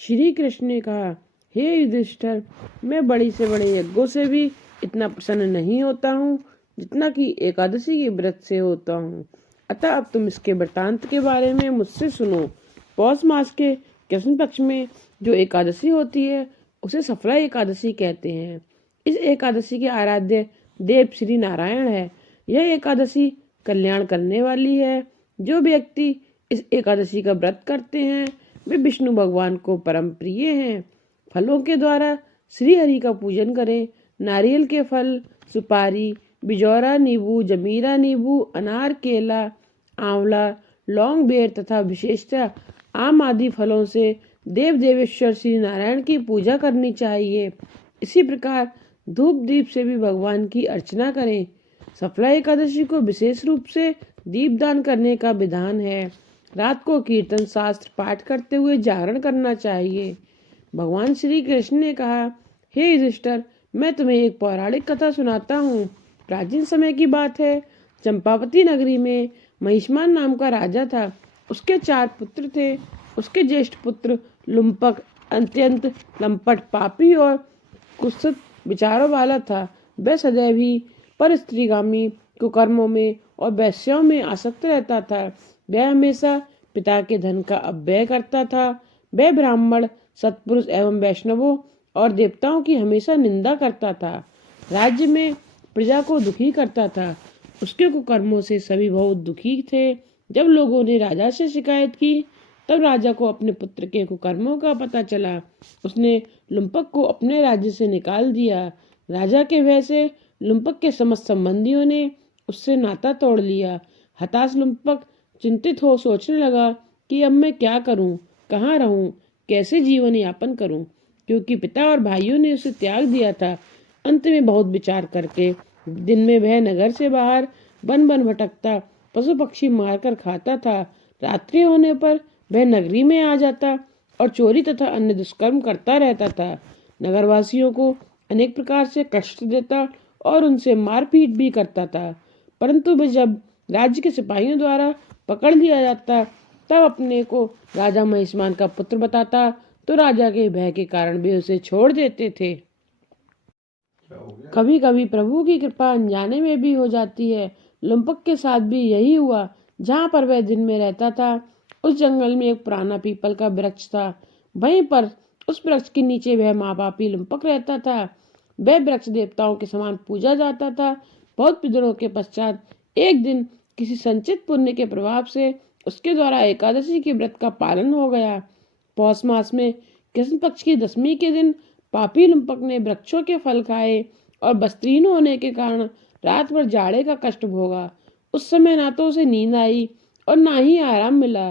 श्री कृष्ण ने कहा, हे युधिष्ठिर, मैं बड़ी से बड़े यज्ञों से भी इतना प्रसन्न नहीं होता हूँ जितना कि एकादशी के व्रत से होता हूँ। अतः अब तुम इसके वृतांत के बारे में मुझसे सुनो। पौष मास के कृष्ण पक्ष में जो एकादशी होती है उसे सफला एकादशी कहते हैं। इस एकादशी के आराध्य देव श्री नारायण है। यह एकादशी कल्याण करने वाली है। जो व्यक्ति इस एकादशी का व्रत करते हैं वे विष्णु भगवान को परम प्रिय हैं। फलों के द्वारा श्री हरि का पूजन करें। नारियल के फल, सुपारी, बिजौरा नींबू, जमीरा नींबू, अनार, केला, आंवला, लौंग, बेर तथा विशेषतः आम आदि फलों से देव देवेश्वर श्री नारायण की पूजा करनी चाहिए। इसी प्रकार धूप दीप से भी भगवान की अर्चना करें। सफला एकादशी को विशेष रूप से दीपदान करने का विधान है। रात को कीर्तन शास्त्र पाठ करते हुए जागरण करना चाहिए। भगवान श्री कृष्ण ने कहा, हे युधिष्ठिर, मैं तुम्हें एक पौराणिक कथा सुनाता हूँ। प्राचीन समय की बात है। चंपावती नगरी में महिष्मान नाम का राजा था। उसके 4 पुत्र थे। उसके ज्येष्ठ पुत्र लुम्पक, अत्यंत लंपट, पापी और कुत्सित विचारों वाला था। वह सदैव ही पर स्त्रीगामी कुकर्मों में और वैश्यों में आसक्त रहता था। वह हमेशा पिता के धन का अपव्यय करता था। वह ब्राह्मण, सत्पुरुष एवं वैष्णवों और देवताओं की हमेशा निंदा करता था। राज्य में प्रजा को दुखी करता था। उसके कुकर्मों से सभी बहुत दुखी थे। जब लोगों ने राजा से शिकायत की तब राजा को अपने पुत्र के कुकर्मों का पता चला। उसने लुम्पक को अपने राज्य से निकाल दिया। राजा के भय से लुम्पक के समस्त संबंधियों ने उससे नाता तोड़ लिया। हताश लुम्पक चिंतित हो सोचने लगा कि अब मैं क्या करूं, कहाँ रहूं, कैसे जीवन यापन करूं, क्योंकि पिता और भाइयों ने उसे त्याग दिया था। अंत में बहुत विचार करके दिन में वह नगर से बाहर वन वन भटकता, पशु पक्षी मारकर खाता था। रात्रि होने पर वह नगरी में आ जाता और चोरी तथा अन्य दुष्कर्म करता रहता था। नगरवासियों को अनेक प्रकार से कष्ट देता और उनसे मारपीट भी करता था। परंतु वह जब राज्य के सिपाहियों द्वारा पकड़ लिया जाता तब अपने को राजा महिष्मान का पुत्र बताता तो राजा के भय के कारण वे उसे छोड़ देते थे। कभी कभी प्रभु की कृपा अनजाने में भी हो जाती है। लुम्पक के साथ भी यही हुआ। जहाँ पर वह दिन में रहता था उस जंगल में एक पुराना पीपल का वृक्ष था। वहीं पर उस वृक्ष के नीचे वह माँ बापी लुम्पक रहता था। वह वृक्ष देवताओं के समान पूजा जाता था। बहुत दिनों के पश्चात एक दिन किसी संचित पुण्य के प्रभाव से उसके द्वारा एकादशी के व्रत का पालन हो गया। पौष मास में कृष्ण पक्ष की दशमी के दिन पापी लुम्पक ने वृक्षों के फल खाए और वस्त्रहीन होने के कारण रात भर जाड़े का कष्ट भोगा। उस समय ना तो उसे नींद आई और ना ही आराम मिला।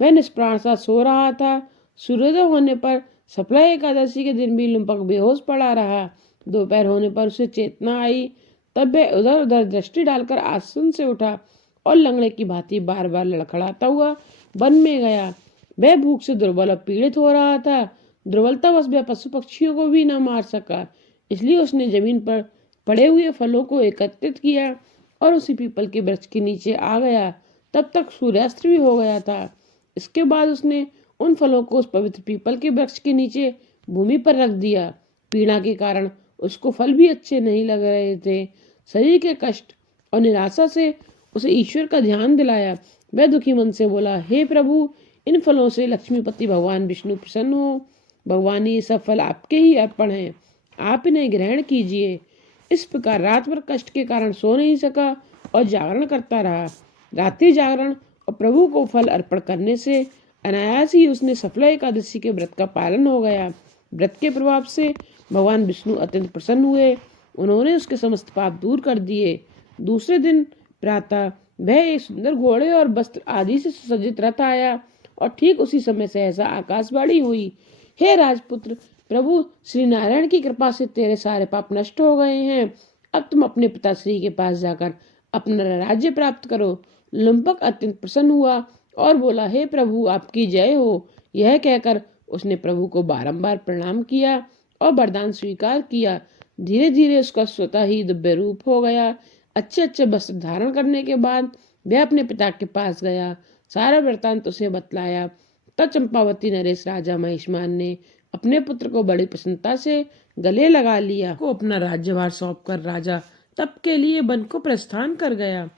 वह निष्प्राण सा सो रहा था। सूर्योदय होने पर सफला एकादशी के दिन भी लुम्पक बेहोश पड़ा रहा। दोपहर होने पर उसे चेतना आई। तब वह उधर उधर दृष्टि डालकर आसन से उठा और लंगड़े की भांति बार बार लड़खड़ाता हुआ वन में गया। वह भूख से दुर्बल और पीड़ित हो रहा था। दुर्बलतावश वह पशु पक्षियों को भी न मार सका। इसलिए उसने जमीन पर पड़े हुए फलों को एकत्रित किया और उसी पीपल के वृक्ष के नीचे आ गया। तब तक सूर्यास्त भी हो गया था। इसके बाद उसने उन फलों को उस पवित्र पीपल के वृक्ष के नीचे भूमि पर रख दिया। पीड़ा के कारण उसको फल भी अच्छे नहीं लग रहे थे। शरीर के कष्ट और निराशा से उसे ईश्वर का ध्यान दिलाया। वह दुखी मन से बोला, हे प्रभु, इन फलों से लक्ष्मीपति भगवान विष्णु प्रसन्न हो। भगवान, ये सब फल आपके ही अर्पण हैं, आप इन्हें ग्रहण कीजिए। इस प्रकार रात भर कष्ट के कारण सो नहीं सका और जागरण करता रहा। रात्रि जागरण और प्रभु को फल अर्पण करने से अनायास ही उसने सफला एकादशी के व्रत का पालन हो गया। व्रत के प्रभाव से भगवान विष्णु अत्यंत प्रसन्न हुए। उन्होंने उसके समस्त पाप दूर कर दिए। दूसरे दिन प्रातः वह एक सुंदर घोड़े और वस्त्र आदि से सुसज्जित रथ आया और ठीक उसी समय सहसा आकाशवाणी हुई, हे राजपुत्र, प्रभु श्री नारायण की कृपा से तेरे सारे पाप नष्ट हो गए हैं। अब तुम अपने पिताश्री के पास जाकर अपना राज्य प्राप्त करो। लुम्पक अत्यंत प्रसन्न हुआ और बोला, हे प्रभु, आपकी जय हो। यह कहकर उसने प्रभु को बारंबार प्रणाम किया और वरदान स्वीकार किया। धीरे धीरे उसका स्वतः ही दिव्य रूप हो गया। अच्छे अच्छे वस्त्र धारण करने के बाद वह अपने पिता के पास गया। सारा वृत्तांत उसे बतलाया। अतः चंपावती नरेश राजा महिष्मान ने अपने पुत्र को बड़ी प्रसन्नता से गले लगा लिया को अपना राज्यभार सौंपकर राजा तब के लिए वन को प्रस्थान कर गया।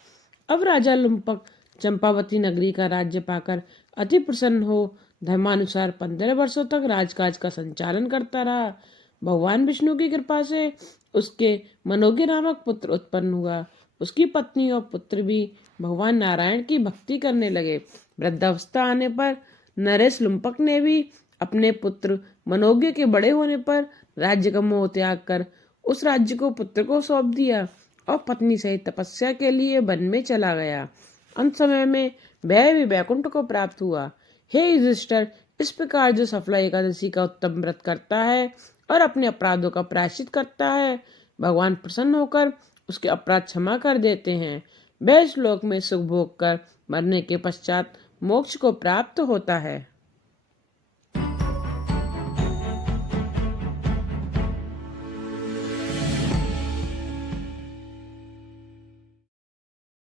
अब राजा लुम्पक चंपावती नगरी का राज्य पाकर अति प्रसन्न हो धर्मानुसार 15 वर्षों तक राजकाज का संचालन करता रहा। भगवान विष्णु की कृपा से उसके मनोज्ञ नामक पुत्र उत्पन्न हुआ। उसकी पत्नी और पुत्र भी भगवान नारायण की भक्ति करने लगे। वृद्धावस्था आने पर नरेश लुम्पक ने भी अपने पुत्र मनोज्ञ के बड़े होने पर राज्य का मोह त्याग कर उस राज्य को पुत्र को सौंप दिया और पत्नी सहित तपस्या के लिए वन में चला गया। अंत समय में वह भी वैकुंठ को प्राप्त हुआ। हे युधिष्ठिर, इस प्रकार जो सफला एकादशी का उत्तम व्रत करता है और अपने अपराधों का प्रायश्चित करता है, भगवान प्रसन्न होकर उसके अपराध क्षमा कर देते हैं। वह इस लोक में सुख भोग कर मरने के पश्चात मोक्ष को प्राप्त होता है।